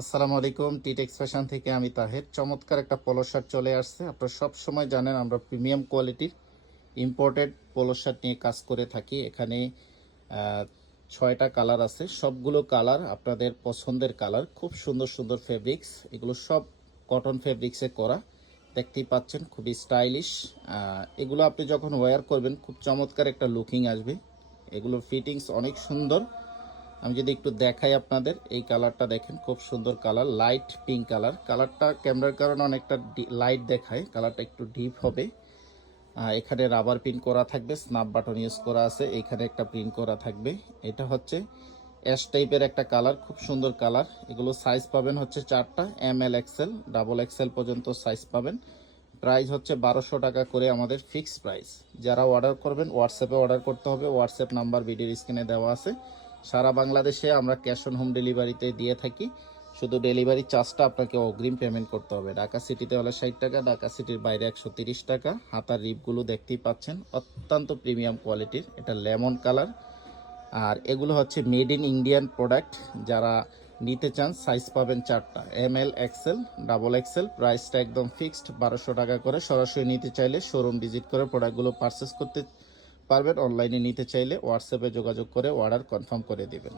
আসসালামু আলাইকুম। টিটেক্স ফ্যাশন থেকে আমি তাহের। চমৎকার একটা পোলো শার্ট চলে আসছে। আপনারা সব সময় জানেন আমরা প্রিমিয়াম কোয়ালিটির ইম্পোর্টেড পোলো শার্ট নিয়ে কাজ করে থাকি। এখানে 6টা কালার আছে, সবগুলো কালার আপনাদের পছন্দের কালার। খুব সুন্দর সুন্দর ফেব্রিক্স, এগুলো সব কটন ফেব্রিক্সে করা। দেখতেই পাচ্ছেন খুবই স্টাইলিশ। এগুলো আপনি যখন ওয়্যার করবেন খুব চমৎকার একটা লুকিং আসবে। এগুলোর ফিটিংস অনেক সুন্দর। আমি যদি একটু দেখাই আপনাদের, এই কালারটা দেখেন, খুব সুন্দর কালার, লাইট পিঙ্ক কালার। কালারটা ক্যামেরার কারণে অনেকটা লাইট দেখায়, কালারটা একটু ডিপ হবে। এখানে রাবার প্রিন্ট করা থাকবে, স্ন্যাপ বাটন ইউজ করা আছে, এখানে একটা প্রিন্ট করা থাকবে। এটা হচ্ছে অ্যাশ টাইপের একটা কালার, খুব সুন্দর কালার। এগুলো সাইজ পাবেন হচ্ছে 4টা, ML XL ডাবল XL পর্যন্ত সাইজ পাবেন। প্রাইস হচ্ছে 1200 টাকা করে আমাদের ফিক্স প্রাইস। যারা অর্ডার করবেন হোয়াটসঅ্যাপে অর্ডার করতে হবে, হোয়াটসঅ্যাপ নাম্বার ভিডিওর স্ক্রিনে দেওয়া আছে। সারা বাংলাদেশে আমরা ক্যাশ অন হোম ডেলিভারিতে দিয়ে থাকি, শুধু ডেলিভারি চার্জটা আপনাকে অগ্রিম পেমেন্ট করতে হবে। ঢাকা সিটিতে হলে 60 টাকা, ঢাকা সিটির বাইরে 130 টাকা। হাতার রিপগুলো দেখতেই পাচ্ছেন, অত্যন্ত প্রিমিয়াম কোয়ালিটির। এটা লেমন কালার, আর এগুলো হচ্ছে মেড ইন ইন্ডিয়ান প্রোডাক্ট। যারা নিতে চান সাইজ পাবেন 4টা, ML XL ডাবল XL। প্রাইসটা একদম ফিক্সড 1200 টাকা করে। সরাসরি নিতে চাইলে শোরুম ভিজিট করে প্রোডাক্টগুলো পারচেস করতে পারবেন। অনলাইনে নিতে চাইলে হোয়াটসঅ্যাপে যোগাযোগ করে অর্ডার কনফার্ম করে দেবেন।